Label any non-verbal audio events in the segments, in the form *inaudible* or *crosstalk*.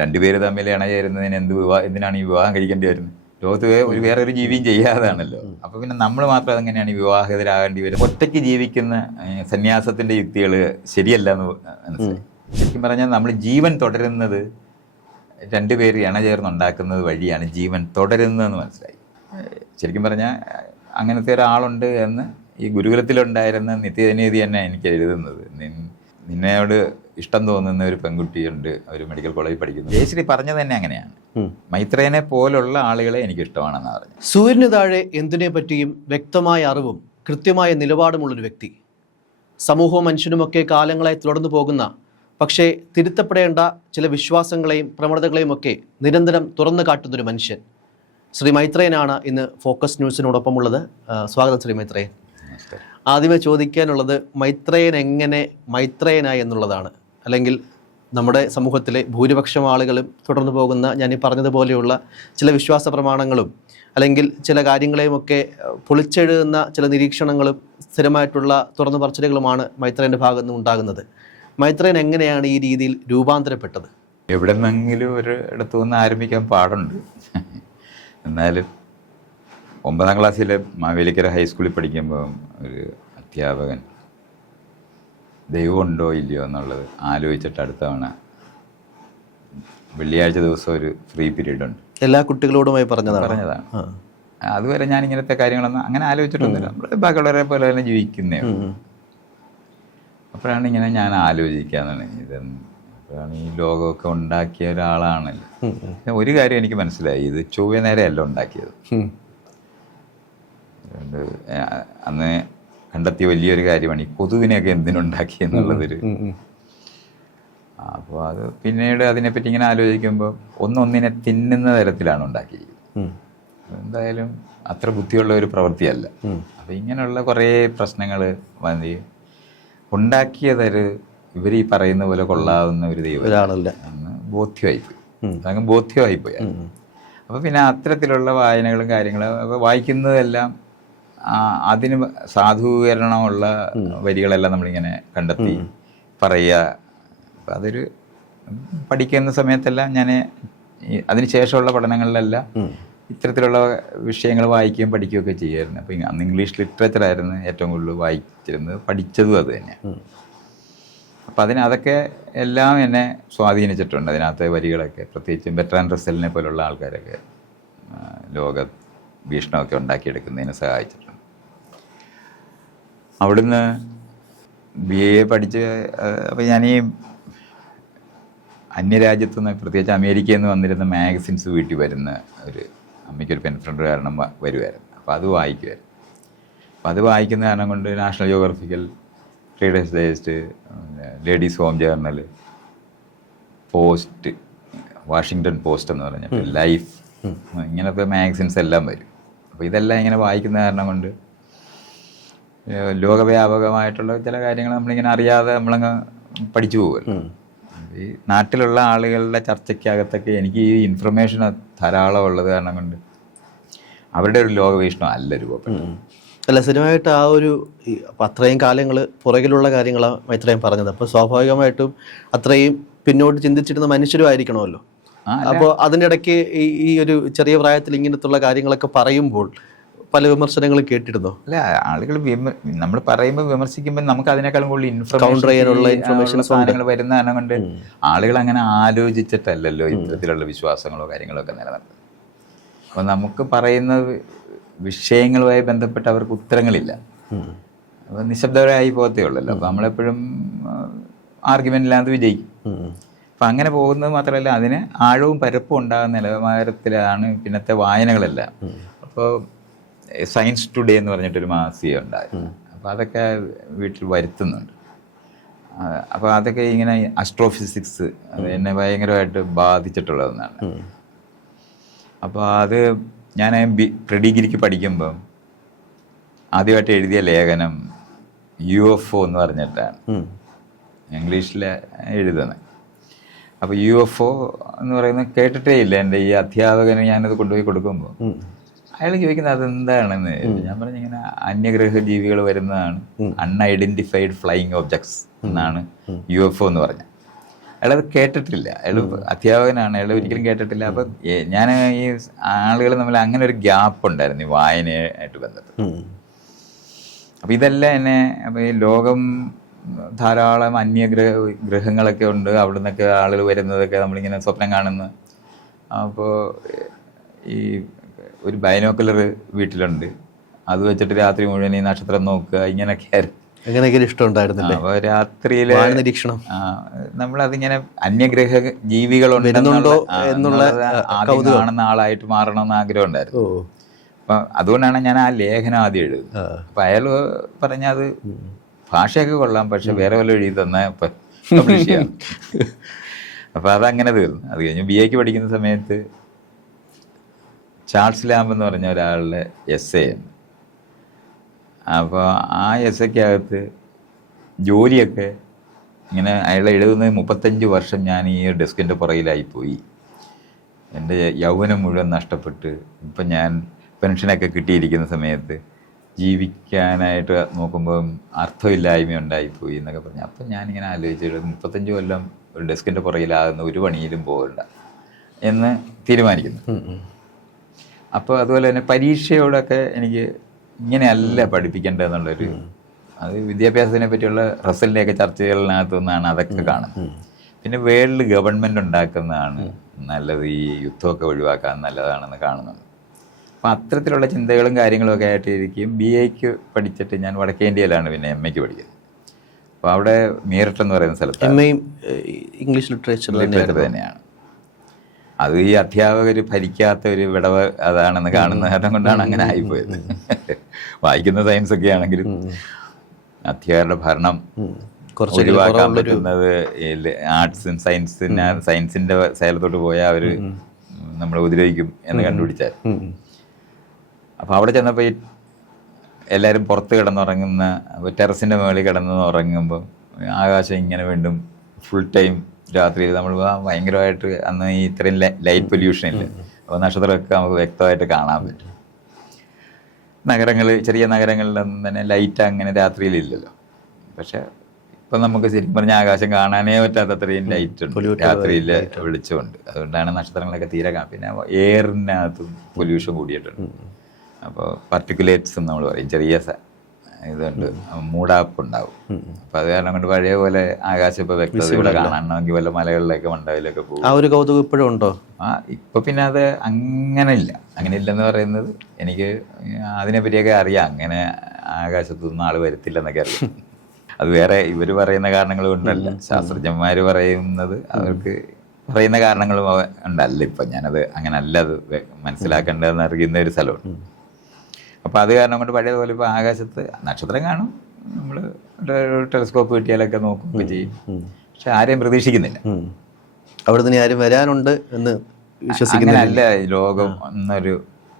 രണ്ടുപേര് തമ്മിൽ ഇണചേരുന്നതിന് എന്ത് വിവാഹം എന്തിനാണ് ഈ വിവാഹം കഴിക്കേണ്ടി വരുന്നത് ലോകത്ത് ഒരു വേറെ ഒരു ജീവിയും ചെയ്യാതാണല്ലോ. അപ്പൊ പിന്നെ നമ്മൾ മാത്രം അതെങ്ങനെയാണ് ഈ വിവാഹിതരാകേണ്ടി വരും ഒറ്റയ്ക്ക് ജീവിക്കുന്ന സന്യാസത്തിന്റെ യുക്തികൾ ശരിയല്ല എന്ന് മനസ്സിലായി. ശരിക്കും പറഞ്ഞാൽ നമ്മൾ ജീവൻ തുടരുന്നത് രണ്ടുപേര് ഇണ ചേർന്നുണ്ടാക്കുന്നത് വഴിയാണ് ജീവൻ തുടരുന്നതെന്ന് മനസ്സിലായി. ശരിക്കും പറഞ്ഞാൽ അങ്ങനത്തെ ഒരാളുണ്ട് എന്ന് ഈ ഗുരുകുലത്തിലുണ്ടായിരുന്ന നിത്യനീതി തന്നെ എനിക്ക് എഴുതുന്നത്. നിന്നോട് ഇഷ്ടം തോന്നുന്ന ഒരു പെൺകുട്ടിയുണ്ട്. ഒരു മെഡിക്കൽ കോളേജിൽ പഠിക്കുന്നു. ജയശ്രീ പറഞ്ഞത് തന്നെ അങ്ങനെയാണ്. മൈത്രേനെ പോലുള്ള ആളുകളെ എനിക്ക് ഇഷ്ടമാണെന്ന് പറഞ്ഞു സൂര്യന് താഴെ എന്തിനെ പറ്റിയും വ്യക്തമായ അറിവും കൃത്യമായ നിലപാടുമുള്ളൊരു വ്യക്തി. സമൂഹവും മനുഷ്യനുമൊക്കെ കാലങ്ങളായി തുടർന്നു പോകുന്ന പക്ഷേ തിരുത്തപ്പെടേണ്ട ചില വിശ്വാസങ്ങളെയും പ്രവണതകളെയും ഒക്കെ നിരന്തരം തുറന്നു കാട്ടുന്നൊരു മനുഷ്യൻ. ശ്രീ മൈത്രേനാണ് ഇന്ന് ഫോക്കസ് ന്യൂസിനോടൊപ്പമുള്ളത്. ഉള്ളത് സ്വാഗതം ശ്രീ മൈത്രേൻ നമസ്കാരം. ആദ്യമേ ചോദിക്കാനുള്ളത് മൈത്രേയൻ എങ്ങനെ മൈത്രേയനായി എന്നുള്ളതാണ്. അല്ലെങ്കിൽ നമ്മുടെ സമൂഹത്തിലെ ഭൂരിപക്ഷം ആളുകളും തുടർന്നു പോകുന്ന ഞാൻ ഈ പറഞ്ഞതുപോലെയുള്ള ചില വിശ്വാസ പ്രമാണങ്ങളും അല്ലെങ്കിൽ ചില കാര്യങ്ങളെയുമൊക്കെ പൊളിച്ചെഴുതുന്ന ചില നിരീക്ഷണങ്ങളും സ്ഥിരമായിട്ടുള്ള തുറന്നു പറച്ചിലുകളുമാണ് മൈത്രേന്റെ ഭാഗത്തു നിന്ന് ഉണ്ടാകുന്നത്. മൈത്രേൻ എങ്ങനെയാണ് ഈ രീതിയിൽ രൂപാന്തരപ്പെട്ടത്? എവിടെ നിന്നെങ്കിലും ഒരു ഇടത്തു നിന്ന് ആരംഭിക്കാൻ പാടുണ്ട്. എന്നാലും ഒമ്പതാം ക്ലാസ്സിലെ മാവേലിക്കര ഹൈസ്കൂളിൽ പഠിക്കുമ്പോൾ ഒരു അധ്യാപകൻ ദൈവമുണ്ടോ ഇല്ലയോ എന്നുള്ളത് ആലോചിച്ചിട്ട് അടുത്ത തവണ. വെള്ളിയാഴ്ച ദിവസം ഒരു ഫ്രീ പീരീഡ് ഉണ്ട്. എല്ലാ കുട്ടികളോടുമായി പറഞ്ഞതാണ്. പറഞ്ഞതാണ്. അതുവരെ ഞാൻ ഇങ്ങനത്തെ കാര്യങ്ങളൊന്നും അങ്ങനെ ആലോചിച്ചിട്ടൊന്നുമില്ല. നമ്മൾ ബാക്കിയുള്ളവരെ പോലെ തന്നെ ജീവിക്കുന്നേ അപ്പോഴാണ് ഇങ്ങനെ ഞാൻ ആലോചിക്കാന്നാണ് ഇത് അപ്പോഴാണ് ഈ ലോകമൊക്കെ ഉണ്ടാക്കിയ ഒരാളാണല്ലോ. ഒരു കാര്യം എനിക്ക് മനസ്സിലായി. ഇത് ചൊവ്വ നേരെയല്ല ഉണ്ടാക്കിയത്. അന്ന് കണ്ടെത്തിയ വലിയൊരു കാര്യമാണ് ഈ കൊതുവിനെയൊക്കെ എന്തിനുണ്ടാക്കി എന്നുള്ളതൊരു. അപ്പോൾ അത് പിന്നീട് അതിനെപ്പറ്റി ഇങ്ങനെ ആലോചിക്കുമ്പോൾ ഒന്നൊന്നിനെ തിന്നുന്ന തരത്തിലാണ് ഉണ്ടാക്കിയിരിക്കുന്നത്. എന്തായാലും അത്ര ബുദ്ധിയുള്ള ഒരു പ്രവൃത്തിയല്ല. അപ്പം ഇങ്ങനെയുള്ള കുറേ പ്രശ്നങ്ങൾ വന്നി ഉണ്ടാക്കിയതൊരു ഇവർ ഈ പറയുന്ന പോലെ കൊള്ളാവുന്ന ഒരു ദൈവം ഒരാളല്ല. എന്ന് ബോധ്യമായിപ്പോയി ബോധ്യമായി അതങ്ങ് ബോധ്യമായിപ്പോയി. അപ്പോൾ പിന്നെ അത്തരത്തിലുള്ള വായനകളും കാര്യങ്ങളും അപ്പോൾ വായിക്കുന്നതെല്ലാം അതിന് സാധൂകരണമുള്ള വരികളെല്ലാം നമ്മളിങ്ങനെ കണ്ടെത്തി പറയുക. അതൊരു പഠിക്കുന്ന സമയത്തെല്ലാം ഞാൻ അതിനുശേഷമുള്ള പഠനങ്ങളിലെല്ലാം ഇത്തരത്തിലുള്ള വിഷയങ്ങൾ വായിക്കുകയും പഠിക്കുകയൊക്കെ ചെയ്യുമായിരുന്നു. അപ്പോൾ അന്ന് ഇംഗ്ലീഷ് ലിറ്ററേച്ചർ ആയിരുന്നു ഏറ്റവും കൂടുതൽ വായിച്ചിരുന്നത്. പഠിച്ചതും അത് തന്നെയാണ് ഉം. അപ്പം അതിന് അതൊക്കെ എല്ലാം എന്നെ സ്വാധീനിച്ചിട്ടുണ്ട്. അതിനകത്തെ വരികളൊക്കെ പ്രത്യേകിച്ചും ബെട്രാൻ റസലിനെ പോലുള്ള ആൾക്കാരൊക്കെ ലോക ഭീഷണമൊക്കെ ഉണ്ടാക്കിയെടുക്കുന്നതിന് സഹായിച്ചിട്ടുണ്ട്. അവിടുന്ന് ബി എ പഠിച്ച് അപ്പോൾ ഞാൻ ഈ അന്യരാജ്യത്തു നിന്ന് പ്രത്യേകിച്ച് അമേരിക്കയിൽ നിന്ന് വന്നിരുന്ന മാഗസിൻസ് വീട്ടിൽ വരുന്ന ഒരു അമ്മയ്ക്കൊരു പെൻ ഫ്രണ്ട് കാരണം വരുമായിരുന്നു അപ്പോൾ അത് വായിക്കുമായിരുന്നു അപ്പോൾ അത് വായിക്കുന്ന കാരണം കൊണ്ട് national geographical readers digest ladies home journal post Washington post എന്ന് പറഞ്ഞിട്ട് ലൈഫ് ഇങ്ങനത്തെ മാഗസിൻസ് എല്ലാം വരും. അപ്പോൾ ഇതെല്ലാം ഇങ്ങനെ വായിക്കുന്ന കാരണം കൊണ്ട് ലോകവ്യാപകമായിട്ടുള്ള ചില കാര്യങ്ങൾ നമ്മളിങ്ങനെ അറിയാതെ നമ്മളങ്ങ് പഠിച്ചു പോകുമല്ലോ ഈ നാട്ടിലുള്ള ആളുകളുടെ ചർച്ചയ്ക്കകത്തൊക്കെ എനിക്ക് ഈ ഇൻഫർമേഷൻ ധാരാളം ഉള്ളത് കാരണം കൊണ്ട് അവരുടെ ഒരു ലോകവീക്ഷണം അല്ല രൂപപ്പെട്ടത്. ഉം. അല്ല സ്ഥിരമായിട്ട് ആ ഒരു അപ്പം അത്രയും കാലങ്ങൾ പുറകിലുള്ള കാര്യങ്ങളാണ് ഇത്രയും പറഞ്ഞത്. അപ്പോൾ സ്വാഭാവികമായിട്ടും അത്രയും പിന്നോട്ട് ചിന്തിച്ചിരുന്ന മനുഷ്യരും ആയിരിക്കണമല്ലോ. അപ്പോൾ അതിനിടയ്ക്ക് ഈ ഈ ഒരു ചെറിയ പ്രായത്തിൽ ഇങ്ങനത്തുള്ള കാര്യങ്ങളൊക്കെ പറയുമ്പോൾ പല വിമർശനങ്ങളും കേട്ടിരുന്നോ? അല്ല ആളുകൾ നമ്മൾ പറയുമ്പോൾ വിമർശിക്കുമ്പോൾ നമുക്ക് അതിനേക്കാളും കൂടുതൽ ഇൻഫർമേഷൻ സാധനങ്ങൾ വരുന്നതാണ് കൊണ്ട് ആളുകൾ അങ്ങനെ ആലോചിച്ചിട്ടല്ലല്ലോ ഇത്തരത്തിലുള്ള വിശ്വാസങ്ങളോ കാര്യങ്ങളോ ഒക്കെ നിലനിർത്തുന്നത്. അപ്പോൾ നമുക്ക് പറയുന്ന വിഷയങ്ങളുമായി ബന്ധപ്പെട്ട് അവർക്ക് ഉത്തരങ്ങളില്ല. അപ്പോൾ നിശബ്ദരായി പോകത്തേ ഉള്ളല്ലോ. അപ്പോൾ നമ്മളെപ്പോഴും ആർഗ്യുമെന്റില്ലാതെ വിജയിക്കും. അപ്പൊ അപ്പം അങ്ങനെ പോകുന്നത് മാത്രമല്ല അതിന് ആഴവും പരപ്പും ഉണ്ടാകുന്ന നിലവാരത്തിലാണ് പിന്നത്തെ വായനകളെല്ലാം. അപ്പോൾ സയൻസ് ടുഡേ എന്ന് പറഞ്ഞിട്ടൊരു മാസിക ഉണ്ടായിരുന്നു. അപ്പോൾ അതൊക്കെ വീട്ടിൽ വരുത്തുന്നുണ്ട്. അപ്പോൾ അതൊക്കെ ഇങ്ങനെ അസ്ട്രോഫിസിക്സ് അത് എന്നെ ഭയങ്കരമായിട്ട് ബാധിച്ചിട്ടുള്ളതെന്നാണ്. അപ്പോൾ അത് ഞാൻ ബി പ്രിഡിഗ്രിക്ക് പഠിക്കുമ്പം ആദ്യമായിട്ട് എഴുതിയ ലേഖനം യു എഫ് ഒ എന്ന് പറഞ്ഞിട്ടാണ്. ഇംഗ്ലീഷിൽ എഴുതുന്നത് അപ്പോൾ യു എഫ് ഒ എന്ന് പറയുന്നത് കേട്ടിട്ടേ ഇല്ല. എന്റെ ഈ അധ്യാപകന് ഞാനത് കൊണ്ടുപോയി കൊടുക്കുമ്പോൾ. അയാൾ ചോദിക്കുന്നത് അതെന്താണെന്ന്. ഞാൻ പറഞ്ഞു ഇങ്ങനെ അന്യഗ്രഹ ജീവികൾ വരുന്നതാണ് അൺഐഡന്റിഫൈഡ് ഫ്ലൈയിങ് ഓബ്ജക്ട്സ് എന്നാണ് യു എഫ് ഒ എന്ന് പറഞ്ഞ. അയാളത് കേട്ടിട്ടില്ല. അയാൾ അധ്യാപകനാണ്. അയാൾ ഒരിക്കലും കേട്ടിട്ടില്ല. അപ്പം ഞാൻ ഈ ആളുകൾ തമ്മിൽ അങ്ങനെ ഒരു ഗ്യാപ്പ് ഉണ്ടായിരുന്നു ഈ വായനയായിട്ട് ബന്ധപ്പെട്ട്. അപ്പൊ ഇതെല്ലാം എന്നെ അപ്പം ഈ ലോകം ധാരാളം അന്യഗ്രഹ ഗ്രഹങ്ങളൊക്കെ ഉണ്ട്. അവിടെ നിന്നൊക്കെ ആളുകൾ വരുന്നതൊക്കെ നമ്മളിങ്ങനെ സ്വപ്നം കാണുന്നു. അപ്പോൾ ഈ ഒരു ബൈനോക്കുലർ വീട്ടിലുണ്ട്. അത് വെച്ചിട്ട് രാത്രി മുഴുവൻ ഈ നക്ഷത്രം നോക്കുക ഇങ്ങനെയൊക്കെ ആയിരുന്നു. അങ്ങനെയൊക്കെ ഇഷ്ടം ഉണ്ടായിരുന്നില്ലേ? അപ്പോൾ രാത്രിയിൽ നിരീക്ഷണം. നമ്മളതിങ്ങനെ അന്യഗ്രഹ ജീവികളുണ്ട് വരുന്നുണ്ടോ എന്നുള്ള, ആദ്യം കാണുന്ന ആളായിട്ട് മാറണമെന്ന് ആഗ്രഹം ഉണ്ടായിരുന്നു അപ്പം അതുകൊണ്ടാണ് ഞാൻ ആ ലേഖനം ആദ്യം എഴുതുന്നത്. അപ്പം അയാൾ പറഞ്ഞത് ഭാഷയൊക്കെ കൊള്ളാം പക്ഷെ വേറെ വല്ല എഴുതി തന്നെ പബ്ലിഷ് ചെയ്യാം. *laughs* അപ്പം അതങ്ങനെ തീർന്നു. അത് കഴിഞ്ഞ് ബി എക്ക് പഠിക്കുന്ന സമയത്ത് ചാൾസ് ലാമ്പ് എന്ന് പറഞ്ഞ ഒരാളുടെ എസ് എ ആണ്. അപ്പോൾ ആ എസ് എക്കകത്ത് ജോലിയൊക്കെ ഇങ്ങനെ അയാൾ എഴുതുന്നത് മുപ്പത്തഞ്ച് വർഷം ഞാൻ ഈ ഡെസ്കിന്റെ പുറകിലായിപ്പോയി എന്റെ യൗവനം മുഴുവൻ നഷ്ടപ്പെട്ട് ഇപ്പം ഞാൻ പെൻഷനൊക്കെ കിട്ടിയിരിക്കുന്ന സമയത്ത് ജീവിക്കാനായിട്ട് നോക്കുമ്പം അർത്ഥമില്ലായ്മ ഉണ്ടായിപ്പോയി എന്നൊക്കെ പറഞ്ഞു. അപ്പം ഞാനിങ്ങനെ ആലോചിച്ചിട്ട് മുപ്പത്തഞ്ച് കൊല്ലം ഒരു ഡെസ്കിന്റെ പുറകിലാകുന്ന ഒരു പണിയിലും പോകണ്ട എന്ന് തീരുമാനിക്കുന്നു. അപ്പോൾ അതുപോലെ തന്നെ പരീക്ഷയോടൊക്കെ എനിക്ക് ഇങ്ങനെയല്ല പഠിപ്പിക്കേണ്ടതെന്നുള്ളൊരു അത് വിദ്യാഭ്യാസത്തിനെ പറ്റിയുള്ള റസലിന്റെയൊക്കെ ചർച്ചകളിനകത്തു നിന്നാണ് അതൊക്കെ കാണുന്നത്. പിന്നെ വേൾഡ് ഗവൺമെന്റ് ഉണ്ടാക്കുന്നതാണ് നല്ലത്. ഈ യുദ്ധമൊക്കെ ഒഴിവാക്കാൻ നല്ലതാണെന്ന് കാണുന്നത്. അപ്പം അത്തരത്തിലുള്ള ചിന്തകളും കാര്യങ്ങളും ഒക്കെ ആയിട്ടിരിക്കും ബി എക്ക് പഠിച്ചിട്ട് ഞാൻ വടക്കേ ഇന്ത്യയിലാണ് പിന്നെ എം എക്ക് പഠിക്കുന്നത്. അപ്പോൾ അവിടെ മീററ്റ് എന്ന് പറയുന്ന സ്ഥലത്ത് എം എയും ഇംഗ്ലീഷ് ലിറ്ററേച്ചർ ലിറ്ററേച്ചർ തന്നെയാണ്. അത് ഈ അധ്യാപകർ ഭരിക്കാത്ത ഒരു വിടവ് അതാണെന്ന് കാണുന്ന കാരണം കൊണ്ടാണ് അങ്ങനെ ആയിപ്പോയത്. വായിക്കുന്ന സയൻസ് ഒക്കെ ആണെങ്കിലും അധ്യാപകരുടെ ഭരണം കുറച്ച് ഒഴിവാക്കാൻ പറ്റുന്നത് ആർട്സും സയൻസിന് സയൻസിന്റെ സേലത്തോട്ട് പോയാൽ അവർ നമ്മളെ ഉപദ്രവിക്കും എന്ന് കണ്ടുപിടിച്ചാൽ. അപ്പോൾ അവിടെ ചെന്നപ്പോൾ ഈ എല്ലാവരും പുറത്ത് കിടന്നുറങ്ങുന്ന ടെറസിന്റെ മുകളിൽ കിടന്ന് ഉറങ്ങുമ്പോൾ ആകാശം ഇങ്ങനെ വീണ്ടും ഫുൾ ടൈം രാത്രിയിൽ നമ്മൾ ഭയങ്കരമായിട്ട് അന്ന് ഈ ഇത്രയും ലൈറ്റ് പൊല്യൂഷൻ ഇല്ല? അപ്പോൾ നക്ഷത്രമൊക്കെ നമുക്ക് വ്യക്തമായിട്ട് കാണാൻ പറ്റും. നഗരങ്ങൾ ചെറിയ നഗരങ്ങളിലൊന്നും തന്നെ ലൈറ്റ് അങ്ങനെ രാത്രിയിലില്ലല്ലോ പക്ഷെ ഇപ്പം നമുക്ക് ശരിക്കും പറഞ്ഞ ആകാശം കാണാനേ പറ്റാത്ത അത്രയും ലൈറ്റ് ഉണ്ട്. രാത്രിയിൽ വെളിച്ചമുണ്ട് അതുകൊണ്ടാണ് നക്ഷത്രങ്ങളൊക്കെ തീരെ കാണാം പിന്നെ എയറിനകത്തും പൊല്യൂഷൻ കൂടിയിട്ടുണ്ട്. അപ്പോൾ പർട്ടിക്കുലേറ്റ്സ് നമ്മൾ പറയും ചെറിയ ഇതുണ്ട്. മൂടാപ്പ് ഉണ്ടാവും അപ്പൊ അത് കാരണം കൊണ്ട് പഴയ പോലെ ആകാശം ഇപ്പൊ വ്യക്തതയോടെ കാണണമെങ്കിൽ വല്ല മലകളിലേക്ക് മണ്ടയിലൊക്കെ പോകും. ആ ഒരു കൗതുകം ഇപ്പോഴും ഉണ്ടോ? ആ ഇപ്പൊ പിന്നെ അത് അങ്ങനെ ഇല്ല അങ്ങനെ ഇല്ലെന്ന് പറയുന്നത് എനിക്ക് അതിനെ പറ്റിയൊക്കെ അറിയാം. അങ്ങനെ ആകാശത്തുനിന്ന് ആൾ വരത്തില്ലെന്നൊക്കെ അറിയാം. അത് വേറെ ഇവർ പറയുന്ന കാരണങ്ങൾ കൊണ്ടല്ല ശാസ്ത്രജ്ഞന്മാർ പറയുന്നത് അവർക്ക് പറയുന്ന കാരണങ്ങളും ഉണ്ടല്ല. ഇപ്പൊ ഞാനത് അങ്ങനെ അല്ല അത് മനസ്സിലാക്കേണ്ടതെന്ന് അറിയുന്ന ഒരു സ്ഥലമുണ്ട്. അപ്പോൾ അത് കാരണം കൊണ്ട് പഴയതുപോലെ ഇപ്പോൾ ആകാശത്ത് നക്ഷത്രം കാണും. നമ്മൾ ടെലിസ്കോപ്പ് കിട്ടിയാലൊക്കെ നോക്കും ചെയ്യും. പക്ഷെ ആരെയും പ്രതീക്ഷിക്കുന്നില്ല. അവിടുന്ന് ആരും വരാനുണ്ട് എന്ന് വിശ്വസിക്കുന്നില്ല. ലോകം എന്നൊരു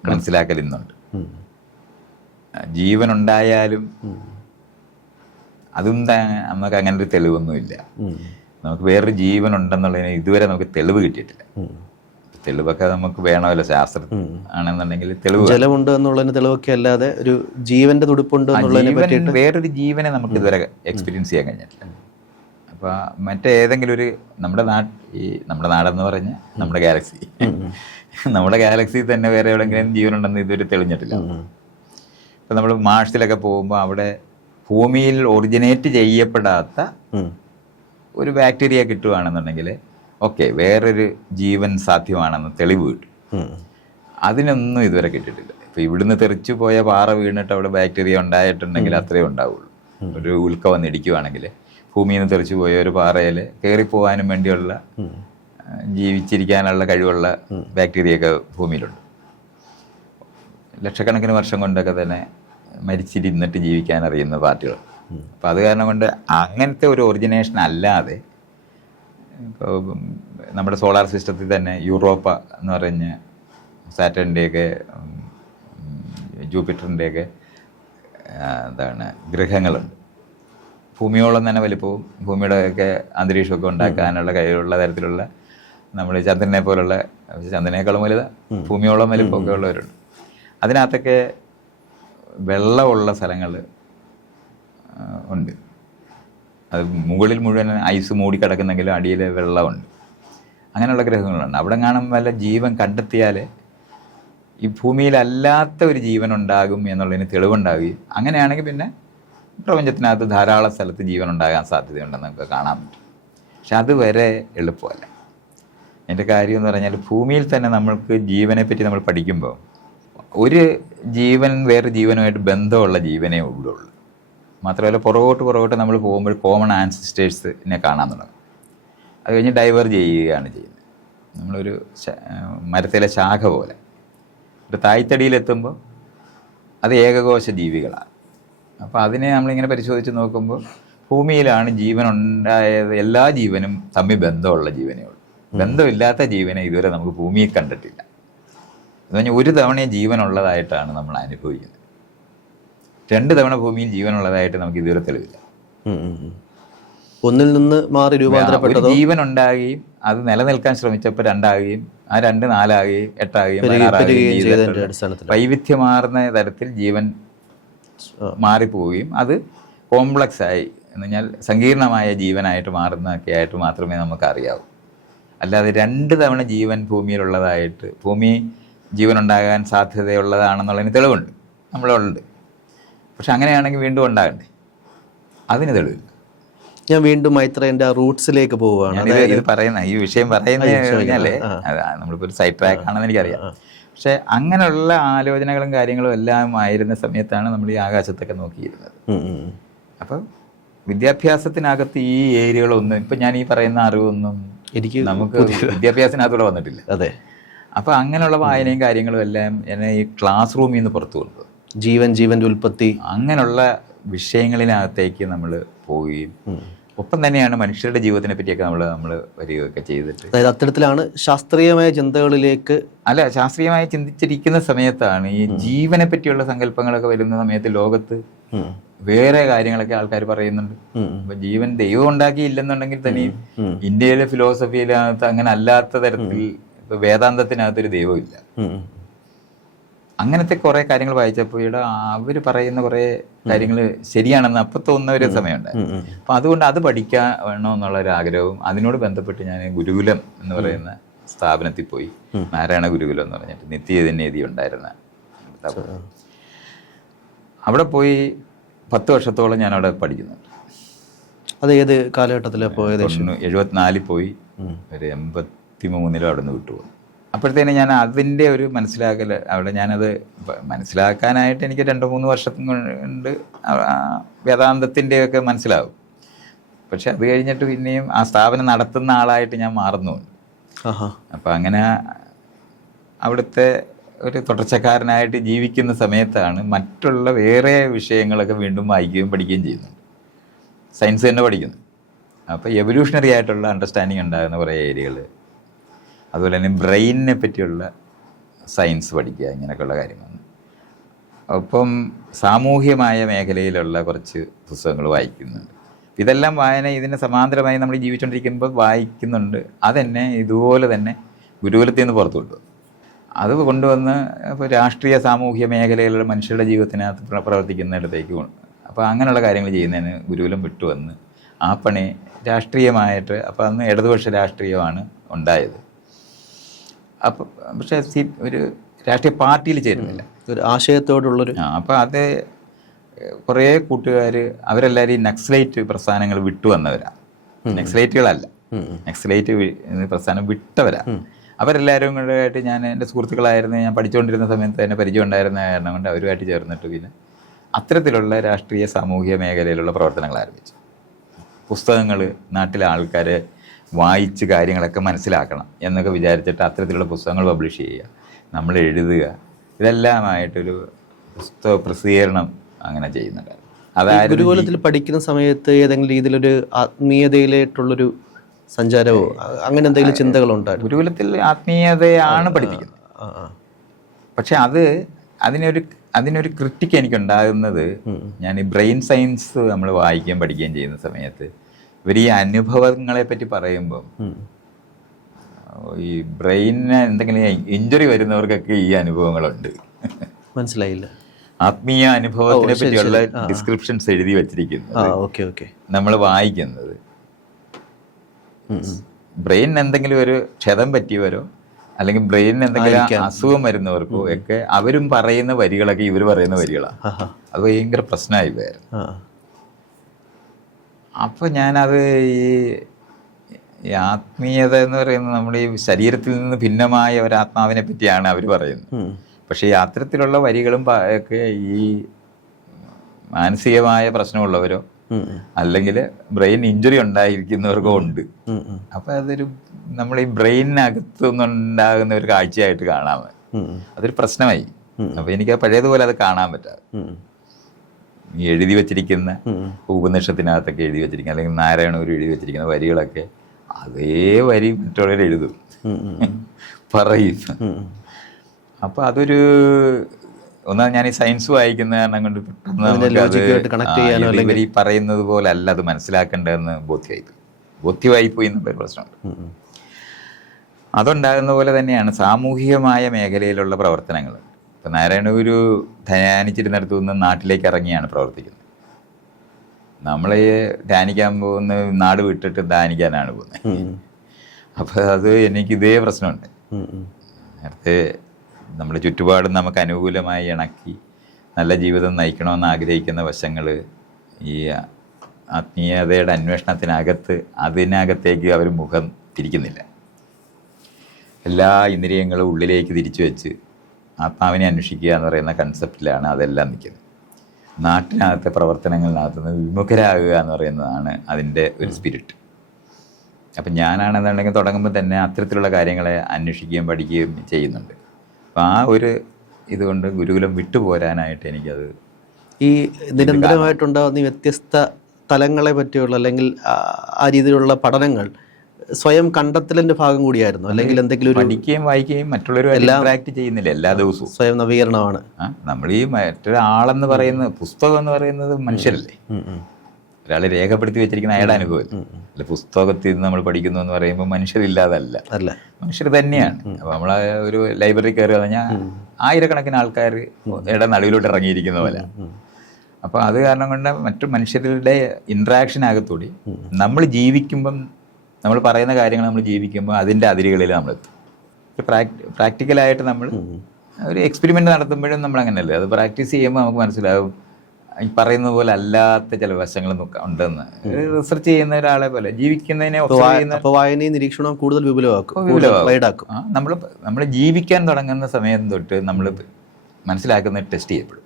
മനസ്സിലാക്കൽ ഇന്നുണ്ട്. ഉണ്ടായാലും അതും നമുക്ക് അങ്ങനെ ഒരു തെളിവൊന്നുമില്ല നമുക്ക് വേറൊരു ജീവൻ ഉണ്ടെന്നുള്ളതിന് ഇതുവരെ നമുക്ക് തെളിവ് കിട്ടിയിട്ടില്ല. തെളിവൊക്കെ നമുക്ക് വേണമല്ലോ ശാസ്ത്രം ആണെന്നുണ്ടെങ്കിൽ തെളിവ്. ജലമുണ്ട് എന്നുള്ളതിന് തെളിവൊക്കെ അല്ലാതെ ഒരു ജീവന്റെ തുടിപ്പുണ്ട് എന്നുള്ളതിനെ പറ്റിയിട്ട് വേറൊരു ജീവനെ നമുക്ക് ഇതുവരെ എക്സ്പീരിയൻസ് ചെയ്യാൻ കഴിഞ്ഞിട്ടില്ല. അപ്പൊ മറ്റേതെങ്കിലും ഒരു നമ്മുടെ നാട് ഈ നമ്മുടെ നാടെന്ന് പറഞ്ഞ നമ്മുടെ ഗാലക്സി *laughs* നമ്മുടെ ഗാലക്സി തന്നെ വേറെ എവിടെയെങ്കിലും ജീവനുണ്ടെന്ന് ഇതുവരെ തെളിഞ്ഞിട്ടില്ല. ഇപ്പൊ നമ്മൾ മാർസിലൊക്കെ പോകുമ്പോൾ അവിടെ ഭൂമിയിൽ ഒറിജിനേറ്റ് ചെയ്യപ്പെടാത്ത ഒരു ബാക്ടീരിയ കിട്ടുകയാണെന്നുണ്ടെങ്കിൽ ഓക്കെ വേറൊരു ജീവൻ സാധ്യമാണെന്ന് തെളിവ് കിട്ടും. അതിനൊന്നും ഇതുവരെ കിട്ടിയിട്ടില്ല. ഇപ്പൊ ഇവിടുന്ന് തെറിച്ചു പോയ പാറ വീണിട്ട് അവിടെ ബാക്ടീരിയ ഉണ്ടായിട്ടുണ്ടെങ്കിൽ അത്രേ ഉണ്ടാവുള്ളൂ. ഒരു ഉൽക്ക വന്നിടിക്കുവാണെങ്കിൽ ഭൂമിയിൽ നിന്ന് തെറിച്ചു പോയ ഒരു പാറയിൽ കയറിപ്പോവാനും വേണ്ടിയുള്ള ജീവിച്ചിരിക്കാനുള്ള കഴിവുള്ള ബാക്ടീരിയ ഒക്കെ ഭൂമിയിലുണ്ട്. ലക്ഷക്കണക്കിന് വർഷം കൊണ്ടൊക്കെ തന്നെ മരിച്ചിരുന്നിട്ട് ജീവിക്കാൻ അറിയുന്ന പാർട്ടികൾ അപ്പോൾ അത് കാരണം കൊണ്ട് അങ്ങനത്തെ ഒരു ഒറിജിനേഷൻ അല്ലാതെ നമ്മുടെ സോളാർ സിസ്റ്റത്തിൽ തന്നെ യൂറോപ്പ എന്ന് പറഞ്ഞ സാറ്റേണിന്റെയൊക്കെ ജൂപ്പിറ്ററിന്റെയൊക്കെ എന്താണ് ഗ്രഹങ്ങളുണ്ട്. ഭൂമിയോളം തന്നെ വലിപ്പവും ഭൂമിയുടെ ഒക്കെ അന്തരീക്ഷമൊക്കെ ഉണ്ടാക്കാനുള്ള കഴിവുള്ള തരത്തിലുള്ള നമ്മൾ ചന്ദ്രനെ പോലുള്ള ചന്ദ്രനേക്കാളും വലുത ഭൂമിയോളം വലിപ്പമൊക്കെ ഉള്ളവരുണ്ട്. അതിനകത്തൊക്കെ വെള്ളമുള്ള സ്ഥലങ്ങൾ ഉണ്ട്. അത് മുകളിൽ മുഴുവൻ ഐസ് മൂടി കിടക്കുന്നെങ്കിലും അടിയിൽ വെള്ളമുണ്ട്. അങ്ങനെയുള്ള ഗ്രഹങ്ങളുണ്ട്. അവിടെ കാണും വല്ല ജീവൻ കണ്ടെത്തിയാൽ ഈ ഭൂമിയിലല്ലാത്ത ഒരു ജീവൻ ഉണ്ടാകും എന്നുള്ളതിന് തെളിവുണ്ടാവുകയും അങ്ങനെയാണെങ്കിൽ പിന്നെ പ്രപഞ്ചത്തിനകത്ത് ധാരാളം സ്ഥലത്ത് ജീവൻ ഉണ്ടാകാൻ സാധ്യതയുണ്ടെന്ന് നമുക്ക് കാണാൻ പറ്റും. പക്ഷെ അതുവരെ എളുപ്പമല്ല. എന്റെ കാര്യം എന്ന് പറഞ്ഞാൽ ഭൂമിയിൽ തന്നെ നമ്മൾക്ക് ജീവനെ പറ്റി നമ്മൾ പഠിക്കുമ്പോൾ ഒരു ജീവൻ വേറെ ജീവനുമായിട്ട് ബന്ധമുള്ള ജീവനേ ഉള്ളൂ. മാത്രമല്ല പുറകോട്ട് പുറകോട്ട് നമ്മൾ പോകുമ്പോൾ കോമൺ ആൻസിസ്റ്റേഴ്സിനെ കാണാൻ തുടങ്ങും. അത് കഴിഞ്ഞ് ഡൈവേർജ് ചെയ്യുകയാണ് ചെയ്യുന്നത്. നമ്മളൊരു മരത്തിലെ ശാഖ പോലെ. ഒരു തായ്തടിയിലെത്തുമ്പോൾ അത് ഏകകോശ ജീവികളാണ്. അപ്പോൾ അതിനെ നമ്മളിങ്ങനെ പരിശോധിച്ച് നോക്കുമ്പോൾ ഭൂമിയിലാണ് ജീവൻ ഉണ്ടായത് എല്ലാ ജീവനും തമ്മിൽ ബന്ധമുള്ള ജീവനേ ഉള്ളൂ. ബന്ധമില്ലാത്ത ജീവനെ ഇതുവരെ നമുക്ക് ഭൂമിയിൽ കണ്ടിട്ടില്ല. എന്ന് പറഞ്ഞാൽ ഒരു തവണ ജീവനുള്ളതായിട്ടാണ് നമ്മൾ അനുഭവിക്കുന്നത്. രണ്ട് തവണ ഭൂമിയിൽ ജീവനുള്ളതായിട്ട് നമുക്ക് ഇതുവരെ തെളിവില്ല. ഒന്നിൽ നിന്ന് മാറി രൂപാന്തരപ്പെട്ടതോ? ജീവൻ ഉണ്ടാകുകയും അത് നിലനിൽക്കാൻ ശ്രമിച്ചപ്പോൾ രണ്ടാകുകയും ആ രണ്ട് നാലാകുകയും എട്ടാകുകയും വൈവിധ്യമാർന്ന തരത്തിൽ ജീവൻ. മാറിപ്പോവുകയും അത് കോംപ്ലക്സ് ആയി. എന്ന് പറഞ്ഞാൽ സങ്കീർണമായ ജീവനായിട്ട് മാറുന്നതൊക്കെ ആയിട്ട് മാത്രമേ നമുക്ക് അറിയാവൂ അല്ലാതെ രണ്ട് തവണ ജീവൻ ഭൂമിയിലുള്ളതായിട്ട് ഭൂമി ജീവൻ ഉണ്ടാകാൻ സാധ്യതയുള്ളതാണെന്നുള്ളതിന് തെളിവുണ്ട്. നമ്മളുണ്ട് പക്ഷെ അങ്ങനെയാണെങ്കിൽ വീണ്ടും ഉണ്ടാകണ്ടേ? അതിന് തെളിവില്ല. ഞാൻ വീണ്ടും മൈത്രേന്റെ റൂട്ട്സിലേക്ക് പോവുകയാണ്. ഇത് പറയുന്ന ഈ വിഷയം പറയുന്നത്. കഴിഞ്ഞാലേ നമ്മളിപ്പോ ഒരു സൈഡ് ട്രാക്ക് ആണെന്ന് എനിക്കറിയാം പക്ഷെ അങ്ങനെയുള്ള ആലോചനകളും കാര്യങ്ങളും എല്ലാം ആയിരുന്ന സമയത്താണ് നമ്മൾ ഈ ആകാശത്തൊക്കെ നോക്കിയിരുന്നത്. അപ്പൊ വിദ്യാഭ്യാസത്തിനകത്ത് ഈ ഏരിയകളൊന്നും ഇപ്പൊ ഞാൻ ഈ പറയുന്ന അറിവൊന്നും എനിക്ക് നമുക്ക് വിദ്യാഭ്യാസത്തിനകത്തൂടെ വന്നിട്ടില്ല. അതെ. അപ്പൊ അങ്ങനെയുള്ള വായനയും കാര്യങ്ങളും എല്ലാം എന്നെ ഈ ക്ലാസ് റൂമിൽ നിന്ന് പുറത്തു കൊണ്ടുപോകും ജീവൻ ജീവന്റെ ഉൽപ്പത്തി. അങ്ങനെയുള്ള വിഷയങ്ങളിനകത്തേക്ക് നമ്മൾ പോവുകയും ഒപ്പം തന്നെയാണ് മനുഷ്യരുടെ ജീവിതത്തിനെ പറ്റിയൊക്കെ നമ്മൾ നമ്മൾ വരികയൊക്കെ ചെയ്തിട്ട്. അതായത് അത്തരത്തിലാണ് ശാസ്ത്രീയമായ ചിന്തകളിലേക്ക് അല്ല ശാസ്ത്രീയമായി ചിന്തിച്ചിരിക്കുന്ന സമയത്താണ് ഈ ജീവനെ പറ്റിയുള്ള സങ്കല്പങ്ങളൊക്കെ വരുന്ന സമയത്ത് ലോകത്ത് വേറെ കാര്യങ്ങളൊക്കെ ആൾക്കാർ പറയുന്നുണ്ട്. അപ്പൊ ജീവൻ ദൈവം ഉണ്ടാക്കിയില്ലെന്നുണ്ടെങ്കിൽ തന്നെയും ഇന്ത്യയിലെ ഫിലോസഫിയിലകത്ത് അങ്ങനെ അല്ലാത്ത തരത്തിൽ ഇപ്പൊ വേദാന്തത്തിനകത്തൊരു ദൈവമില്ല. അങ്ങനത്തെ കുറെ കാര്യങ്ങൾ വായിച്ചപ്പോൾ ഇവിടെ അവർ പറയുന്ന കുറെ കാര്യങ്ങൾ ശരിയാണെന്ന് അപ്പൊ തോന്നുന്ന ഒരു സമയമുണ്ട്. അപ്പൊ അതുകൊണ്ട് അത് പഠിക്കാൻ വേണമെന്നുള്ള ഒരു ആഗ്രഹവും അതിനോട് ബന്ധപ്പെട്ട് ഞാൻ ഗുരുകുലം എന്ന് പറയുന്ന സ്ഥാപനത്തിൽ പോയി. നാരായണ ഗുരുകുലം എന്ന് പറഞ്ഞിട്ട് നിത്യചൈതന്യതി ഉണ്ടായിരുന്ന അവിടെ പോയി. പത്ത് വർഷത്തോളം ഞാൻ അവിടെ പഠിക്കുന്നുണ്ട്. അത് ഏത് കാലഘട്ടത്തിലാണ് പോയത്? എഴുപത്തിനാലിൽ പോയി. ഒരു എൺപത്തി മൂന്നിലും അവിടെ നിന്ന് വിട്ടുപോകും അപ്പോഴത്തേനും ഞാൻ അതിന്റെ ഒരു മനസ്സിലാക്കൽ അവിടെ ഞാനത് മനസ്സിലാക്കാനായിട്ട് എനിക്ക് രണ്ട് മൂന്ന് വർഷം കൊണ്ട് വേദാന്തത്തിന്റെയൊക്കെ മനസ്സിലാവും. പക്ഷെ അത് കഴിഞ്ഞിട്ട് പിന്നെയും ആ സ്ഥാപനം നടത്തുന്ന ആളായിട്ട് ഞാൻ മാറുന്നുണ്ട് അപ്പം അങ്ങനെ അവിടുത്തെ ഒരു തുടർച്ചക്കാരനായിട്ട് ജീവിക്കുന്ന സമയത്താണ് മറ്റുള്ള വേറെ വിഷയങ്ങളൊക്കെ വീണ്ടും വായിക്കുകയും പഠിക്കുകയും ചെയ്യുന്നുണ്ട് സയൻസ് തന്നെ പഠിക്കുന്നു. അപ്പോൾ എവല്യൂഷണറി ആയിട്ടുള്ള അണ്ടർസ്റ്റാൻഡിങ് ഉണ്ടാകുന്ന കുറേ ഏരിയകൾ അതുപോലെ തന്നെ ബ്രെയിനിനെ പറ്റിയുള്ള സയൻസ് പഠിക്കുക ഇങ്ങനെയൊക്കെയുള്ള കാര്യങ്ങൾ ഒപ്പം സാമൂഹ്യമായ മേഖലയിലുള്ള കുറച്ച് പുസ്തകങ്ങൾ വായിക്കുന്നുണ്ട്. ഇതെല്ലാം വായന ഇതിന് സമാന്തരമായി നമ്മൾ ജീവിച്ചുകൊണ്ടിരിക്കുമ്പോൾ വായിക്കുന്നുണ്ട്. അതെന്നെ ഇതുപോലെ തന്നെ ഗുരുകുലത്തിൽ നിന്ന് പുറത്തു കൊണ്ടുവന്നു. അത് കൊണ്ടുവന്ന് ഇപ്പോൾ രാഷ്ട്രീയ സാമൂഹ്യ മേഖലയിലുള്ള മനുഷ്യരുടെ ജീവിതത്തിനകത്ത് പ്ര- പ്രവർത്തിക്കുന്നിടത്തേക്ക് അപ്പോൾ അങ്ങനെയുള്ള കാര്യങ്ങൾ ചെയ്യുന്നതിന് ഗുരുകുലം വിട്ടുവന്ന് ആ പണി രാഷ്ട്രീയമായിട്ട് അപ്പോൾ അന്ന് ഇടതുപക്ഷ രാഷ്ട്രീയമാണ് ഉണ്ടായത്. അപ്പം പക്ഷേ സി ഒരു രാഷ്ട്രീയ പാർട്ടിയിൽ ചേരുന്നില്ല. ഒരു ആശയത്തോടുള്ളൊരു ആ അപ്പം അത് കുറേ കൂട്ടുകാർ അവരെല്ലാവരും ഈ നക്സലൈറ്റ് പ്രസ്ഥാനങ്ങൾ വിട്ടു വന്നവരാണ് നക്സലൈറ്റുകളല്ല. നക്സലൈറ്റ് പ്രസ്ഥാനം വിട്ടവരാ. അവരെല്ലാവരും കൂടെ ആയിട്ട് ഞാൻ എന്റെ സുഹൃത്തുക്കളായിരുന്നു ഞാൻ പഠിച്ചുകൊണ്ടിരുന്ന സമയത്ത് തന്നെ പരിചയം ഉണ്ടായിരുന്ന കാരണം കൊണ്ട് അവരുമായിട്ട് ചേർന്നിട്ട് പിന്നെ അത്തരത്തിലുള്ള രാഷ്ട്രീയ സാമൂഹിക മേഖലയിലുള്ള പ്രവർത്തനങ്ങൾ ആരംഭിച്ചു. പുസ്തകങ്ങൾ നാട്ടിലെ ആൾക്കാരെ വായിച്ച് കാര്യങ്ങളൊക്കെ മനസ്സിലാക്കണം എന്നൊക്കെ വിചാരിച്ചിട്ട് അത്തരത്തിലുള്ള പുസ്തകങ്ങൾ പബ്ലിഷ് ചെയ്യുക. നമ്മൾ എഴുതുക. ഇതെല്ലാമായിട്ടൊരു പുസ്തക പ്രസിദ്ധീകരണം അങ്ങനെ ചെയ്യുന്നുണ്ട് അതായത് ഗുരുകുലത്തിൽ പഠിക്കുന്ന സമയത്ത് ഏതെങ്കിലും രീതിയിലൊരു ആത്മീയതയിലേട്ടുള്ളൊരു സഞ്ചാരമോ? അങ്ങനെ എന്തെങ്കിലും ചിന്തകളുണ്ടോ ഗുരുകുലത്തിൽ ആത്മീയതയാണ് പഠിപ്പിക്കുന്നത്. പക്ഷെ അത് അതിനൊരു അതിനൊരു ക്രിട്ടിക്ക് എനിക്കുണ്ടാകുന്നത് ഞാൻ ഈ ബ്രെയിൻ സയൻസ് നമ്മൾ വായിക്കുകയും പഠിക്കുകയും ചെയ്യുന്ന സമയത്ത് ഇവർ ഈ അനുഭവങ്ങളെ പറ്റി പറയുമ്പോൾ ഈ ബ്രെയിനിന് എന്തെങ്കിലും ഇഞ്ചുറി വരുന്നവർക്കൊക്കെ ഈ അനുഭവങ്ങളുണ്ട്. മനസ്സിലായില്ല. ആത്മീയ അനുഭവത്തിനെ പറ്റിയുള്ള. ഡിസ്ക്രിപ്ഷൻസ് എഴുതി വെച്ചിരിക്കുന്നു നമ്മൾ വായിക്കുന്നത്. ബ്രെയിനിന് എന്തെങ്കിലും ഒരു ക്ഷതം പറ്റിയവരോ അല്ലെങ്കിൽ ബ്രെയിനിന് എന്തെങ്കിലും അസുഖം വരുന്നവർക്കോ ഒക്കെ അവരും പറയുന്ന വരികളൊക്കെ ഇവർ പറയുന്ന വരികളാണ് അത് ഭയങ്കര പ്രശ്നമായി പോയായിരുന്നു. അപ്പോൾ ഞാനത് ഈ ഈ ആത്മീയത എന്ന് പറയുന്നത് നമ്മൾ ഈ ശരീരത്തിൽ നിന്ന് ഭിന്നമായ ഒരു ആത്മാവിനെ പറ്റിയാണ് അവർ പറയുന്നത്. പക്ഷേ ഈ അത്തരത്തിലുള്ള വരികളും ഒക്കെ ഈ മാനസികമായ പ്രശ്നമുള്ളവരോ അല്ലെങ്കിൽ ബ്രെയിൻ ഇഞ്ചുറി ഉണ്ടായിരിക്കുന്നവർക്കോ ഉണ്ട്. അപ്പോൾ അതൊരു നമ്മൾ ഈ ബ്രെയിനിനകത്തു നിന്നുണ്ടാകുന്ന ഒരു കാഴ്ചയായിട്ട് കാണാൻ അതൊരു പ്രശ്നമായി. അപ്പോൾ എനിക്ക് പഴയതുപോലെ അത് കാണാൻ പറ്റാതെ. ഈ എഴുതി വെച്ചിരിക്കുന്ന. ഉപനിഷത്തിനകത്തൊക്കെ എഴുതി വെച്ചിരിക്കുന്ന അല്ലെങ്കിൽ നാരായണൂർ എഴുതി വെച്ചിരിക്കുന്ന വരികളൊക്കെ അതേ വരി മറ്റുള്ളവർ എഴുതും പറയും. അപ്പോൾ അതൊരു ഒന്നാമത് ഞാൻ ഈ സയൻസ് വായിക്കുന്ന കാരണം കൊണ്ട് പെട്ടെന്ന് ഇവർ ഈ പറയുന്നത് പോലെ അല്ല അത് മനസ്സിലാക്കേണ്ടതെന്ന് ബോധ്യമായി പോയി ബോധ്യമായി പോയി എന്നുള്ളൊരു പ്രശ്നമുണ്ട്. അതുണ്ടാകുന്ന പോലെ തന്നെയാണ് സാമൂഹികമായ മേഖലയിലുള്ള പ്രവർത്തനങ്ങൾ ഇപ്പം നാരായണഗുരു ധ്യാനിച്ചിരുന്നിടത്തു നിന്ന് നാട്ടിലേക്ക് ഇറങ്ങിയാണ് പ്രവർത്തിക്കുന്നത്. നമ്മൾ ധ്യാനിക്കാൻ പോകുന്ന നാട് വിട്ടിട്ട് ധ്യാനിക്കാനാണ് പോകുന്നത്. അപ്പോൾ അത് എനിക്ക് ഇതേ പ്രശ്നമുണ്ട്. നേരത്തെ നമ്മുടെ ചുറ്റുപാടും നമുക്ക് അനുകൂലമായി ഇണക്കി നല്ല ജീവിതം നയിക്കണമെന്ന് ആഗ്രഹിക്കുന്ന വശങ്ങൾ ഈ ആത്മീയതയുടെ അന്വേഷണത്തിനകത്ത് അതിനകത്തേക്ക് അവർ മുഖം തിരിക്കുന്നില്ല. എല്ലാ ഇന്ദ്രിയങ്ങളും ഉള്ളിലേക്ക് തിരിച്ചു വെച്ച് ആത്മാവിനെ അന്വേഷിക്കുക എന്ന് പറയുന്ന കൺസെപ്റ്റിലാണ് അതെല്ലാം നിൽക്കുന്നത്. നാട്ടിനകത്തെ പ്രവർത്തനങ്ങളിനകത്ത് നിന്ന് വിമുഖരാകുക എന്ന് പറയുന്നതാണ് അതിന്റെ ഒരു സ്പിരിറ്റ് അപ്പം ഞാനാണെന്നുണ്ടെങ്കിൽ തുടങ്ങുമ്പോൾ തന്നെ അത്തരത്തിലുള്ള കാര്യങ്ങളെ അന്വേഷിക്കുകയും പഠിക്കുകയും ചെയ്യുന്നുണ്ട്. അപ്പം ആ ഒരു ഇതുകൊണ്ട് ഗുരുകുലം വിട്ടുപോരാനായിട്ട് എനിക്കത് ഈ നിരന്തരമായിട്ടുണ്ടാകുന്ന വ്യത്യസ്ത തലങ്ങളെ പറ്റിയുള്ള അല്ലെങ്കിൽ ആ രീതിയിലുള്ള പഠനങ്ങൾ സ്വയം കണ്ടെത്തലിന്റെ ഭാഗം കൂടിയായിരുന്നു. അല്ലെങ്കിൽ എന്തെങ്കിലും ഒരു പഠിക്കുകയും വായിക്കുകയും മറ്റുള്ളവരും ഇന്ററാക്ട് ചെയ്യുന്നില്ല എല്ലാ ദിവസവും. സ്വയം നവീകരണമാണ്. നമ്മൾ ഈ മറ്റൊരാളെന്ന് പറയുന്ന പുസ്തകം എന്ന് പറയുന്നത് മനുഷ്യരല്ലേ. ഒരാൾ രേഖപ്പെടുത്തി വെച്ചിരിക്കുന്ന അയാളുടെ അനുഭവം. അല്ല പുസ്തകത്തിൽ നിന്ന് നമ്മൾ പഠിക്കുന്നു എന്ന് പറയുമ്പോൾ മനുഷ്യരില്ലാതല്ല. അല്ല. മനുഷ്യർ തന്നെയാണ്. അപ്പോൾ നമ്മൾ ഒരു ലൈബ്രറി കയറി കഴിഞ്ഞാൽ ആയിരക്കണക്കിന് ആൾക്കാർ ഇട നടുവിലോട്ട് ഇറങ്ങിയിരിക്കുന്ന പോലെ. അപ്പോൾ അത് കാരണം കൊണ്ട് മറ്റു മനുഷ്യരുടെ ഇൻട്രാക്ഷനകത്തൂടി നമ്മൾ ജീവിക്കുമ്പം നമ്മൾ പറയുന്ന കാര്യങ്ങൾ നമ്മൾ ജീവിക്കുമ്പോൾ അതിന്റെ അതിരുകളിൽ നമ്മൾ എത്തും. പ്രാക്ടിക്കലായിട്ട് നമ്മൾ ഒരു എക്സ്പെരിമെന്റ് നടത്തുമ്പോഴും നമ്മൾ അങ്ങനെയല്ലേ? അത് പ്രാക്ടീസ് ചെയ്യുമ്പോൾ നമുക്ക് മനസ്സിലാവും. ഈ പറയുന്ന പോലെ അല്ലാത്ത ചില വശങ്ങൾ ഉണ്ടെന്ന്. റിസർച്ച് ചെയ്യുന്ന ഒരാളെ പോലെ ജീവിക്കുന്നതിനെ വായനയും നിരീക്ഷണവും കൂടുതൽ വിപുലമാക്കും കൂടുതൽ വിപുലമാക്കും. നമ്മൾ നമ്മൾ ജീവിക്കാൻ തുടങ്ങുന്ന സമയം തൊട്ട് നമ്മൾ മനസ്സിലാക്കുന്ന ടെസ്റ്റ് ചെയ്യപ്പെടും.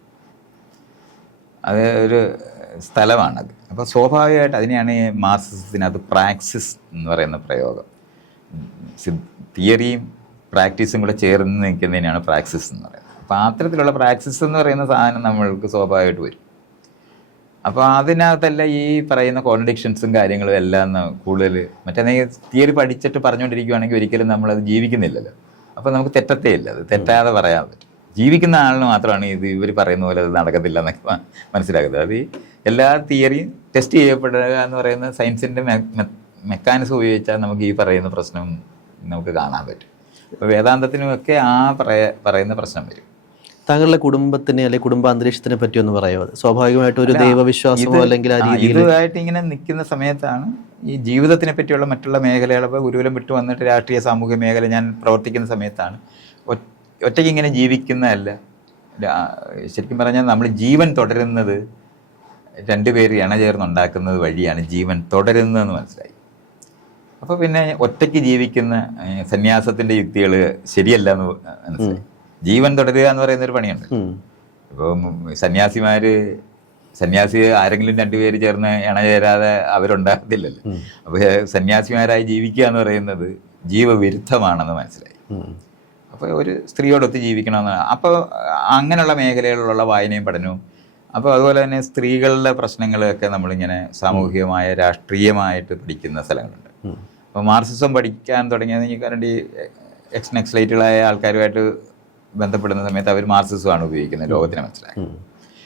അത് ഒരു സ്ഥലമാണത്. അപ്പോൾ സ്വാഭാവികമായിട്ട് അതിനെയാണ് മാർസിസത്തിനകത്ത് പ്രാക്സിസ് എന്ന് പറയുന്ന പ്രയോഗം. തിയറിയും പ്രാക്ടീസും കൂടെ ചേർന്ന് നിൽക്കുന്നതിനാണ് പ്രാക്സിസ് എന്ന് പറയുന്നത്. അപ്പോൾ അത്തരത്തിലുള്ള പ്രാക്സിസ് എന്ന് പറയുന്ന സാധനം നമ്മൾക്ക് സ്വാഭാവികമായിട്ട് വരും. അപ്പോൾ അതിനകത്തല്ല ഈ പറയുന്ന കോൺട്രഡിക്ഷൻസും കാര്യങ്ങളും എല്ലാം കൂടുതൽ മറ്റേ തിയറി പഠിച്ചിട്ട് പറഞ്ഞുകൊണ്ടിരിക്കുകയാണെങ്കിൽ ഒരിക്കലും നമ്മളത് ജീവിക്കുന്നില്ലല്ലോ. അപ്പോൾ നമുക്ക് തെറ്റത്തേ ഇല്ല. അത് തെറ്റാതെ പറയാൻ പറ്റും. ജീവിക്കുന്ന ആളിന് മാത്രമാണ് ഇത് ഇവർ പറയുന്ന പോലെ അത് നടക്കത്തില്ല എന്നൊക്കെ മനസ്സിലാക്കുന്നത്. അത് ഈ എല്ലാ തിയറിയും ടെസ്റ്റ് ചെയ്യപ്പെടുക എന്ന് പറയുന്ന സയൻസിന്റെ മെക്കാനിസം ഉപയോഗിച്ചാൽ നമുക്ക് ഈ പറയുന്ന പ്രശ്നം നമുക്ക് കാണാൻ പറ്റും. അപ്പോൾ വേദാന്തത്തിനുമൊക്കെ ആ പറയ പറയുന്ന പ്രശ്നം വരും. താങ്കളുടെ കുടുംബത്തിന് അല്ലെങ്കിൽ കുടുംബ അന്തരീക്ഷത്തിനെ പറ്റി ഒന്ന് പറയുമോ? സ്വാഭാവികമായിട്ട് ഒരു ദൈവവിശ്വാസമോ അല്ലെങ്കിൽ ആ ആ, രീതിയിൽ ഇതുമായിട്ട് ഇങ്ങനെ നിൽക്കുന്ന സമയത്താണ് ഈ ജീവിതത്തിനെ പറ്റിയുള്ള മറ്റുള്ള മേഖലകൾ. ഇപ്പോൾ ഗുരുകുലം വിട്ടു വന്നിട്ട് രാഷ്ട്രീയ സാമൂഹ്യ മേഖല ഞാൻ പ്രവർത്തിക്കുന്ന സമയത്താണ്. ഒറ്റയ്ക്ക് ഇങ്ങനെ ജീവിക്കുന്നതല്ല. ശരിക്കും പറഞ്ഞാൽ നമ്മൾ ജീവൻ തുടരുന്നത് രണ്ടുപേര് ഇണചേർന്നുണ്ടാക്കുന്നത് വഴിയാണ് ജീവൻ തുടരുന്നതെന്ന് മനസ്സിലായി. അപ്പോൾ പിന്നെ ഒറ്റയ്ക്ക് ജീവിക്കുന്ന സന്യാസത്തിന്റെ യുക്തികൾ ശരിയല്ല എന്ന് മനസ്സിലായി. ജീവൻ തുടരുക എന്ന് പറയുന്ന ഒരു പണിയുണ്ട്. ഇപ്പോൾ ഇപ്പം സന്യാസിമാര് സന്യാസി ആരെങ്കിലും രണ്ടുപേര് ചേർന്ന് ഇണചേരാതെ അവരുണ്ടാകത്തില്ലല്ലോ. അപ്പോൾ സന്യാസിമാരായി ജീവിക്കുക എന്ന് പറയുന്നത് ജീവവിരുദ്ധമാണെന്ന് മനസ്സിലായി. അപ്പോൾ ഒരു സ്ത്രീയോടൊത്ത് ജീവിക്കണമെന്നാണ് അപ്പോൾ അങ്ങനെയുള്ള മേഖലകളിലുള്ള വായനയും പഠനവും അപ്പോൾ അതുപോലെ തന്നെ സ്ത്രീകളുടെ പ്രശ്നങ്ങളൊക്കെ നമ്മളിങ്ങനെ സാമൂഹികമായ രാഷ്ട്രീയമായിട്ട് പഠിക്കുന്ന സ്ഥലങ്ങളുണ്ട്. അപ്പോൾ മാർസിസം പഠിക്കാൻ തുടങ്ങിയത് എനിക്ക് കാരണം ഈ എക്സ് നെക്സ്ലൈറ്റുകളായ ആൾക്കാരുമായിട്ട് ബന്ധപ്പെടുന്ന സമയത്ത് അവർ മാർസിസമാണ് ഉപയോഗിക്കുന്നത് ലോകത്തിനെ മനസ്സിലാക്കി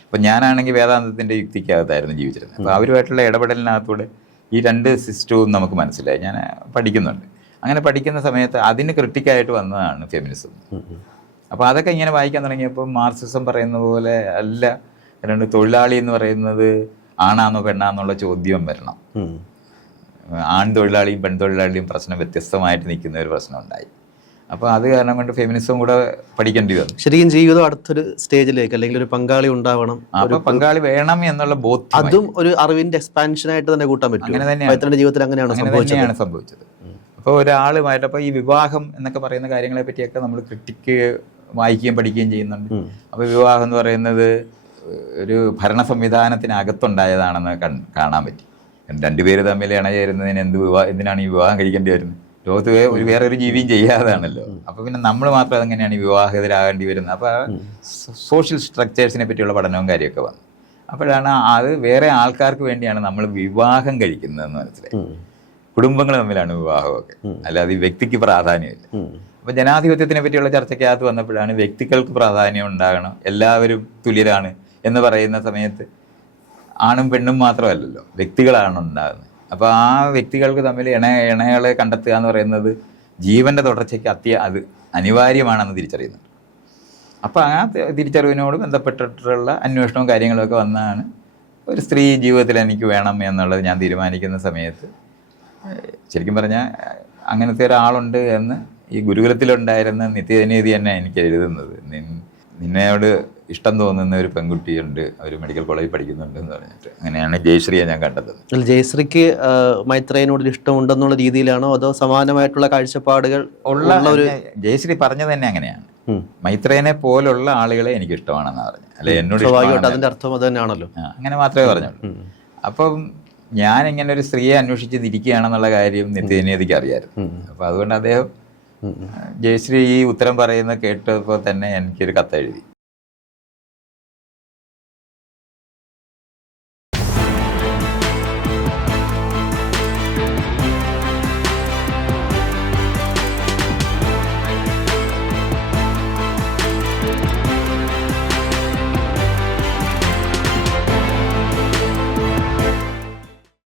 അപ്പോൾ ഞാനാണെങ്കിൽ വേദാന്തത്തിന്റെ യുക്തിക്കകത്തായിരുന്നു ജീവിച്ചിരുന്നത്. അപ്പോൾ അവരുമായിട്ടുള്ള ഇടപെടലിനകത്തൂടെ ഈ രണ്ട് സിസ്റ്റവും നമുക്ക് മനസ്സിലായി. ഞാൻ പഠിക്കുന്നുണ്ട്. അങ്ങനെ പഠിക്കുന്ന സമയത്ത് അതിന് ക്രിട്ടിക്കായിട്ട് വന്നതാണ് ഫെമിനിസം. അപ്പോൾ അതൊക്കെ ഇങ്ങനെ വായിക്കാൻ തുടങ്ങിയപ്പോൾ മാർസിസം പറയുന്ന പോലെ അല്ല രണ്ട് തൊഴിലാളി എന്ന് പറയുന്നത് ആണാന്നോ പെണ്ണാന്നുള്ള ചോദ്യം വരണം. ആൺ തൊഴിലാളിയും പെൺ തൊഴിലാളിയും പ്രശ്നം വ്യത്യസ്തമായിട്ട് നിൽക്കുന്ന ഒരു പ്രശ്നം ഉണ്ടായി. അപ്പോൾ അത് കാരണം കൊണ്ട് ഫെമിനിസം കൂടെ പഠിക്കേണ്ടി വന്നു. ശരിക്കും ജീവിതം അടുത്തൊരു സ്റ്റേജിലേക്ക് അല്ലെങ്കിൽ ഒരു പങ്കാളി ഉണ്ടാവണം. അപ്പോൾ പങ്കാളി വേണം എന്നുള്ള ബോധ്യം അതും ഒരു അറിവിന്റെ എക്സ്പാൻഷൻ ആയിട്ട് തന്നെ കൂട്ടാൻ പറ്റും അങ്ങനെ തന്നെയാണ്. ജീവിതത്തിൽ അങ്ങനെയാണ് സംഭവിച്ചത്? സംഭവിച്ചത്. അപ്പോൾ ഒരാളുമായിട്ട് അപ്പോൾ ഈ വിവാഹം എന്നൊക്കെ പറയുന്ന കാര്യങ്ങളെ പറ്റിയൊക്കെ നമ്മൾ ക്രിട്ടിക്ക് വായിക്കുകയും പഠിക്കുകയും ചെയ്യുന്നുണ്ട്. അപ്പോൾ വിവാഹം എന്ന് പറയുന്നത് ഒരു ഭരണ സംവിധാനത്തിനകത്തുണ്ടായതാണെന്ന് കൺ- കാണാൻ പറ്റി. രണ്ടുപേര് തമ്മിൽ ഇണചേരുന്നതിന് എന്ത് വിവാഹം എന്തിനാണ് ഈ വിവാഹം കഴിക്കേണ്ടി വരുന്നത്? ലോകത്ത് ഒരു വേറെ ഒരു ജീവിയും ചെയ്യാതാണല്ലോ. അപ്പോൾ പിന്നെ നമ്മൾ മാത്രം അതെങ്ങനെയാണ് ഈ വിവാഹിതരാകേണ്ടി വരുന്നത്? അപ്പോൾ സോഷ്യൽ സ്ട്രക്ചേഴ്സിനെ പറ്റിയുള്ള പഠനവും കാര്യമൊക്കെ വന്നു. അപ്പോഴാണ് അത് വേറെ ആൾക്കാർക്ക് വേണ്ടിയാണ് നമ്മൾ വിവാഹം കഴിക്കുന്നതെന്ന് മനസ്സിലായി. കുടുംബങ്ങൾ തമ്മിലാണ് വിവാഹമൊക്കെ. അല്ലാതെ ഈ വ്യക്തിക്ക് പ്രാധാന്യമില്ല. അപ്പോൾ അപ്പൊ ജനാധിപത്യത്തിനെ പറ്റിയുള്ള ചർച്ചയ്ക്കകത്ത് വന്നപ്പോഴാണ് വ്യക്തികൾക്ക് പ്രാധാന്യം ഉണ്ടാകണം. എല്ലാവരും തുല്യരാണ്. എന്ന് പറയുന്ന സമയത്ത് ആണും പെണ്ണും മാത്രമല്ലല്ലോ വ്യക്തികളാണ് ഉണ്ടാകുന്നത്. അപ്പോൾ ആ വ്യക്തികൾക്ക് തമ്മിൽ ഇണ ഇണകളെ കണ്ടെത്തുക എന്ന് പറയുന്നത് ജീവന്റെ തുടർച്ചയ്ക്ക് അത്യ അത് അനിവാര്യമാണെന്ന് തിരിച്ചറിയുന്നുണ്ട്. അപ്പോൾ ആ തിരിച്ചറിവിനോട് ബന്ധപ്പെട്ടിട്ടുള്ള അന്വേഷണവും കാര്യങ്ങളൊക്കെ വന്നാണ് ഒരു സ്ത്രീ ജീവിതത്തിൽ എനിക്ക് വേണം എന്നുള്ളത് ഞാൻ തീരുമാനിക്കുന്ന സമയത്ത് ശരിക്കും പറഞ്ഞാൽ അങ്ങനത്തെ ഒരാളുണ്ട് എന്ന് ഈ ഗുരുകുലത്തിലുണ്ടായിരുന്ന നിത്യനീതി തന്നെ എനിക്ക് എഴുതുന്നത്. നിന്നോട് ഇഷ്ടം തോന്നുന്ന ഒരു പെൺകുട്ടിയുണ്ട്. ഒരു മെഡിക്കൽ കോളേജിൽ പഠിക്കുന്നുണ്ട് എന്ന് പറഞ്ഞിട്ട്. അങ്ങനെയാണ് ജയശ്രീയെ ഞാൻ കണ്ടത്. അല്ല ജയശ്രീക്ക് മൈത്രേനോട് ഇഷ്ടമുണ്ടെന്നുള്ള രീതിയിലാണോ അതോ സമാനമായിട്ടുള്ള കാഴ്ചപ്പാടുകൾ ഉള്ള ഒരു ജയശ്രീ പറഞ്ഞത് തന്നെ അങ്ങനെയാണ്. മൈത്രേനെ പോലുള്ള ആളുകളെ എനിക്ക് ഇഷ്ടമാണെന്ന് പറഞ്ഞു അല്ലെ എന്നോട് അതിന്റെ അർത്ഥം അത് തന്നെയാണല്ലോ. അങ്ങനെ മാത്രമേ പറഞ്ഞുള്ളൂ. അപ്പം ഞാൻ ഇങ്ങനെ ഒരു സ്ത്രീയെ അന്വേഷിച്ച് തിരിക്കുകയാണെന്നുള്ള കാര്യം നിത്യനീതിക്ക് അറിയാമായിരുന്നു അപ്പൊ അതുകൊണ്ട് അദ്ദേഹം. ജയശ്രീ ഈ ഉത്തരം പറയുന്ന കേട്ടപ്പോൾ തന്നെ എനിക്കൊരു കത്തെഴുതി.